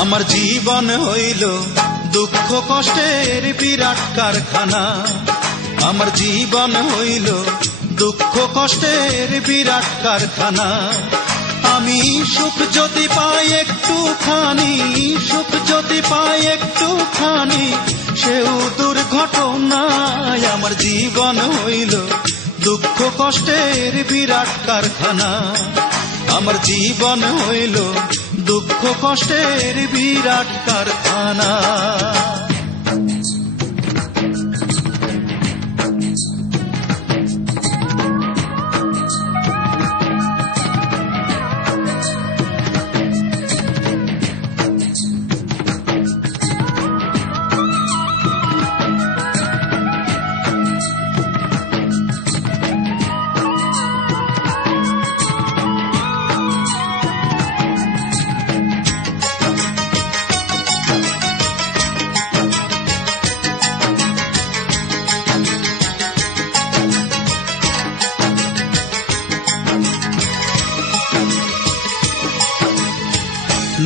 আমার জীবন হইল দুঃখ কষ্টের বিরাট কারখানা। আমার জীবন হইল দুঃখ কষ্টের বিরাট কারখানা। আমি সুখ যদি পাই একটুখানি, সুখ যদি পাই একটুখানি, সেও দুর্ঘটনায়। আমার জীবন হইল দুঃখ কষ্টের বিরাট কারখানা। আমার জীবন হইল দুঃখ কষ্টের বিরাট কারখানা।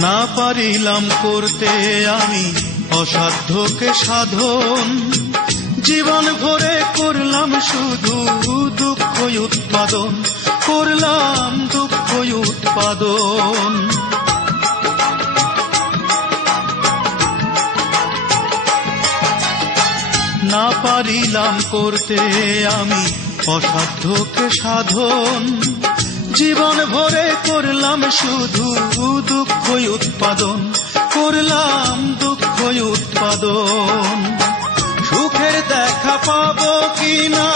না পারিলাম করতে আমি অসাধ্যকে সাধন, জীবন ভরে করলাম শুধু দুঃখ উৎপাদন, করলাম দুঃখ উৎপাদন। না পারিলাম করতে আমি অসাধ্যকে সাধন, জীবন ভরে করলাম শুধু দুঃখ উৎপাদন, করলাম দুঃখ উৎপাদন। সুখের দেখা পাবো কিনা,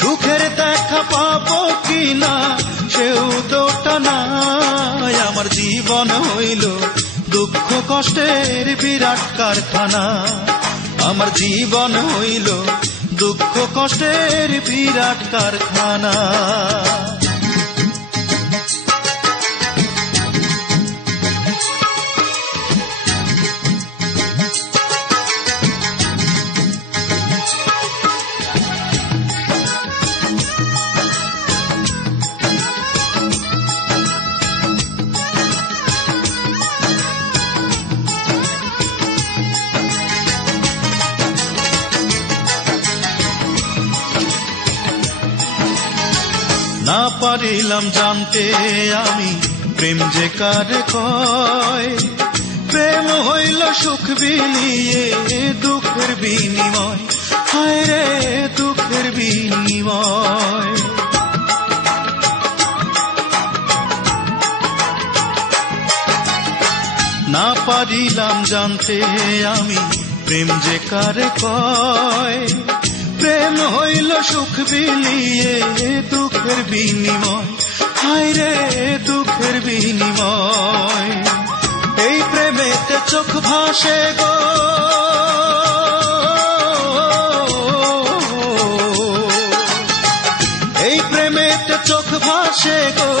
সুখের দেখা পাবো কিনা, সেও তোটা নাই। আমার জীবন হইল দুঃখ কষ্টের বিরাট কারখানা। আমার জীবন হইল দুঃখ কষ্টের বিরাট কারখানা। না পারিলাম জানতে আমি প্রেম যে কারে কয়, প্রেম হইল সুখ বিলিয়ে দুঃখের বিনিময়, হায় রে দুঃখের বিনিময়। না পারিলাম জানতে আমি প্রেম যে কারে কয়, প্রেম হইল সুখ বিলিয়ে দুঃখের বিনিময়, হায় রে দুঃখের বিনিময়। এই প্রেমেতে চোখ ভাসে গো, এই প্রেমেতে চোখ ভাসে গো,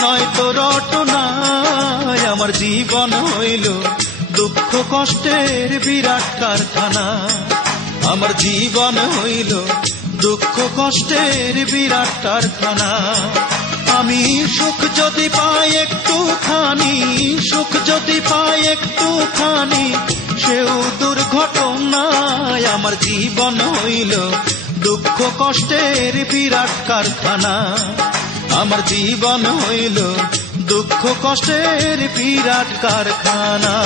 নয়তো রটনায়। আমার জীবন হইল দুঃখ কষ্টের বিরাট কারখানা। আমার জীবন হইল দুঃখ কষ্টের বিরাট কারখানা। আমি সুখ যদি পাই একটুখানি, সুখ যদি পাই একটুখানি, সেও দুর্ঘটনায়। আমার জীবন হইল দুঃখ কষ্টের বিরাট কারখানা। আমার জীবন হইল দুঃখ কষ্টের বিরাট কারখানা।